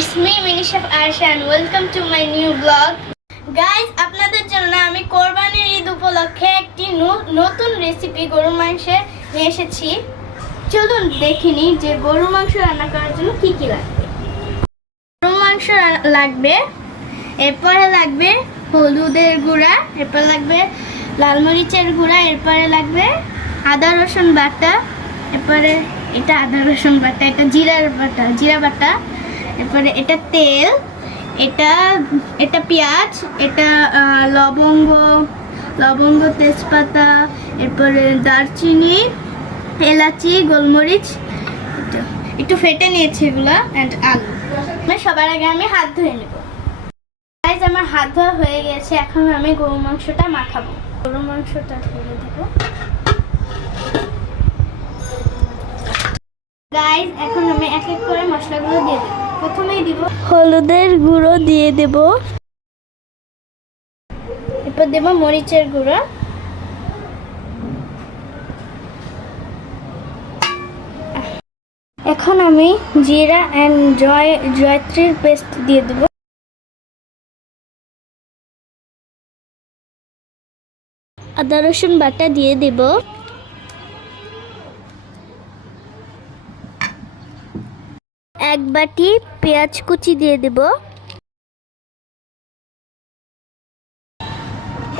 It's me, Minishaf Arsha, and welcome to my new vlog. Guys আপনাদের জন্য আমি কোরবানির ঈদ উপলক্ষে একটি নতুন রেসিপি গরুর মাংসের নিয়ে এসেছি। চলুন দেখিনি যে গরুর মাংস রান্না করার জন্য কি কি লাগবে। গরুর মাংস লাগবে এরপরে লাগবে হলুদের গুঁড়া এরপর লাগবে লাল মরিচের গুঁড়া এরপরে লাগবে আদা রসুন বাটা এরপরে এটা আদা রসুন বাটা এটা জিরার বাটা জিরা বাটা এরপরে এটা তেল, এটা এটা পেঁয়াজ, এটা লবঙ্গ লবঙ্গ, তেজপাতা, এরপরে দারচিনি, এলাচি, গোলমরিচ একটু ফেটে নিয়েছি এগুলো অ্যান্ড আলু। আমি সবার আগে আমি হাত ধুয়ে নেব। গাইজ আমার হাত ধোয়া হয়ে গেছে, এখন আমি গরু মাংসটা মাখাবো। গরু মাংসটা ঢেলে দেব। গাইজ এখন আমি এক এক করে মশলাগুলো দিয়ে দেব। প্রথমেই দিব হলুদের গুঁড়ো দিয়ে দেব। এরপর দেব মরিচের গুঁড়ো। এখন আমি জিরা অ্যান্ড জয় জয়ত্রীর পেস্ট দিয়ে দেব। আদা রসুন বাটা দিয়ে দেব। এক বাটি পেঁয়াজ কুচি দিয়ে দেব।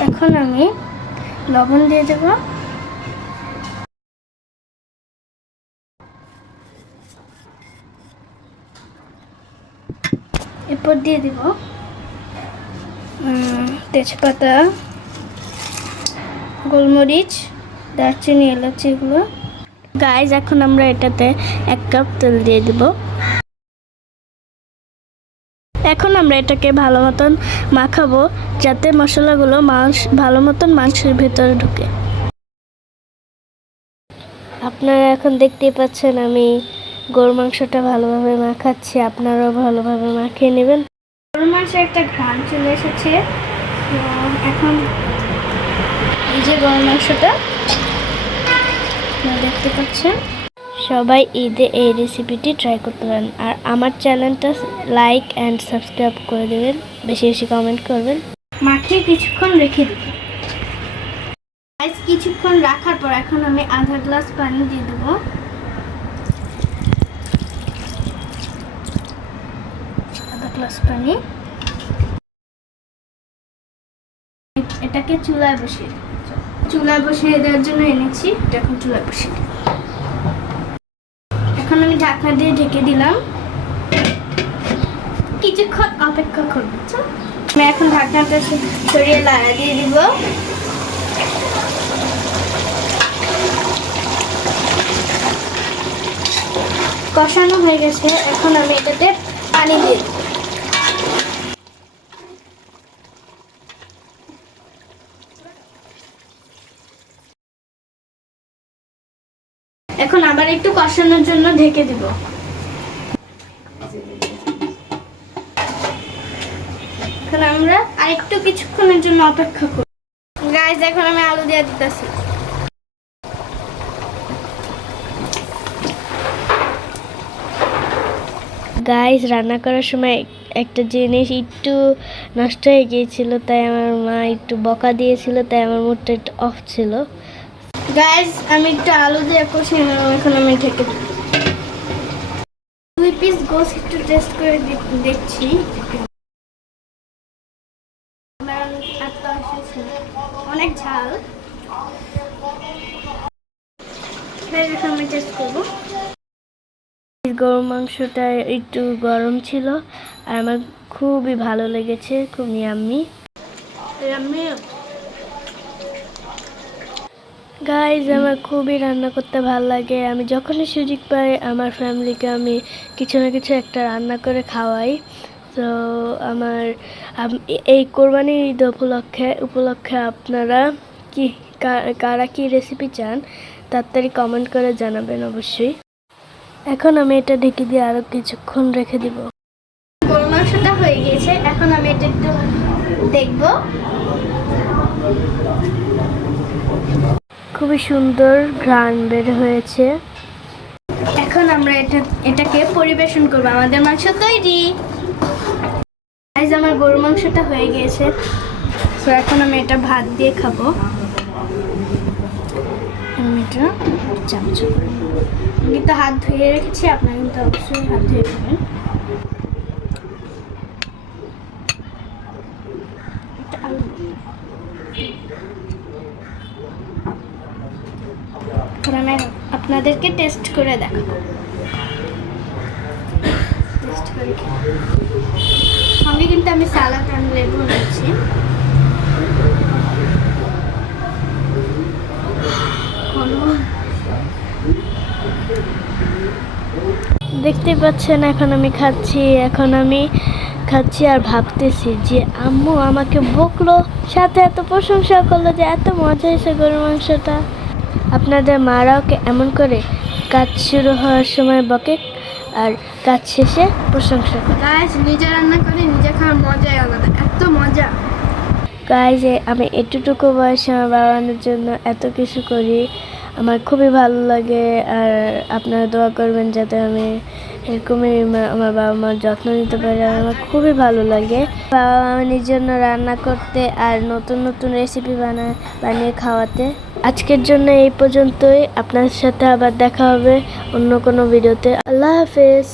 এখন আমি লবণ দিয়ে দেব। এরপর দিয়ে দিব তেজপাতা, গোলমরিচ, দারচিনি, এলাচি এগুলো। গাইজ এখন আমরা এটাতে এক কাপ তেল দিয়ে দেব। এখন আমরা এটাকে ভালো মতন মাখাবো যাতে মশলাগুলো মাংস ভালো মতন মাংসের ভেতরে ঢুকে। আপনারা এখন দেখতেই পাচ্ছেন আমি গরু মাংসটা ভালোভাবে মাখাচ্ছি আপনারাও ভালোভাবে মাখিয়ে নেবেন। গরু মাংসের একটা ঘ্রাণ চলে এসেছে এখন এই যে গরু মাংসটা দেখতে পাচ্ছেন। সবাই ঈদে এই রেসিপিটি ট্রাই করতে পারেন। আর আমার চ্যানেলটা লাইক অ্যান্ড সাবস্ক্রাইব করে দেবেন। বেশি বেশি কমেন্ট করবেন। মাখিয়ে কিছুক্ষণ রেখে দিন আজ কিছুক্ষণ রাখার পর এখন আমি আধা গ্লাস পানি দিয়ে দেবো। আধা গ্লাস পানি। এটাকে চুলায় বসিয়ে দেব। চুলায় বসিয়ে দেওয়ার জন্য এনেছি। এটা এখন চুলায় বসিয়ে দেব। আমি ঢাকনা দিয়ে ঢেকে দিলাম। কিছুক্ষণ অপেক্ষা করছ আমি এখন ঢাকনাটা সরিয়ে লাড়া দিয়ে দিব। কষানো হয়ে গেছে। এখন আমি এটাতে পানি দিয়ে এখন আবার একটু কষানোর জন্য ঢেকে দিব। এখন আমরা আরেকটু কিছুক্ষণের জন্য অপেক্ষা করব গাইজ এখন আমি আলু দিয়ে দিতেছি। গাইস রান্না করার সময় একটা জিনিস একটু নষ্ট হয়ে গিয়েছিল, তাই আমার মা একটু বকা দিয়েছিল, তাই আমার মুডটা একটু অফ ছিল। গাইস আমি একটু আলু দিয়ে করছি এখন আমি ঢেকে। দুই। পিস গোস একটু টেস্ট করে দেখছি। অনেক ঝাল। আমি টেস্ট করব। গরু মাংসটা একটু গরম ছিল আর আমার খুবই ভালো লেগেছে খুব ইয়াম্মি ইয়াম্মি গাইজ আমার খুবই রান্না করতে ভালো লাগে। আমি যখনই সুযোগ পাই, আমার ফ্যামিলিকে আমি কিছু না কিছু একটা রান্না করে খাওয়াই। তো আমার এই কোরবানির ঈদ উপলক্ষে উপলক্ষে আপনারা কি কারা কি রেসিপি চান তাড়াতাড়ি কমেন্ট করে জানাবেন অবশ্যই। এখন আমি এটা ঢেকে দিয়ে আরও কিছুক্ষণ রেখে দিব। মাংসটা হয়ে গিয়েছে। এখন আমি এটা একটু দেখব। খুবই সুন্দর ঘ্রাণ বের হয়েছে। এখন আমরা এটা, এটাকে পরিবেশন করব। আমাদের মাংস তৈরি। আজ আমার গরু মাংসটা হয়ে গিয়েছে। তো এখন আমি এটা ভাত দিয়ে খাব। আমি এটা চামচ কিন্তু হাত ধুয়ে রেখেছি, আপনারা কিন্তু অবশ্যই হাত ধুয়ে নেবেন। এটা আলু। এখন আমি আপনাদেরকে টেস্ট করে দেখাবো। সঙ্গে কিন্তু আমি সালাদ আর লেবু নিচ্ছি দেখতে পাচ্ছেন, এখন আমি খাচ্ছি, এখন আমি খাচ্ছি আর ভাবতেছি যে আম্মু আমাকে বকলো, সাথে এত প্রশংসা করল যে এত মজা হয়েছে গরুর মাংসটা। আপনাদের মারাও কে এমন করে কাজ শুরু হওয়ার সময় বকে আর কাজ শেষে প্রশংসা করে। গাইস নিজে রান্না করে নিজে খাওয়ার মজাই আলাদা এত মজা। গাইজ আমি এতটুকু বয়সে আমার বাবানের জন্য এত কিছু করি আমার খুবই ভালো লাগে আর আপনারা দোয়া করবেন যাতে আমি এরকমই আমার বাবা মার যত্ন নিতে পারি আর আমার খুবই ভালো লাগে। বাবা মা নিজের জন্য রান্না করতে আর নতুন নতুন রেসিপি বানায় বানিয়ে খাওয়াতে। আজকের জন্য এই পর্যন্তই। আপনার সাথে আবার দেখা হবে অন্য কোনো ভিডিওতে। আল্লাহ হাফেজ।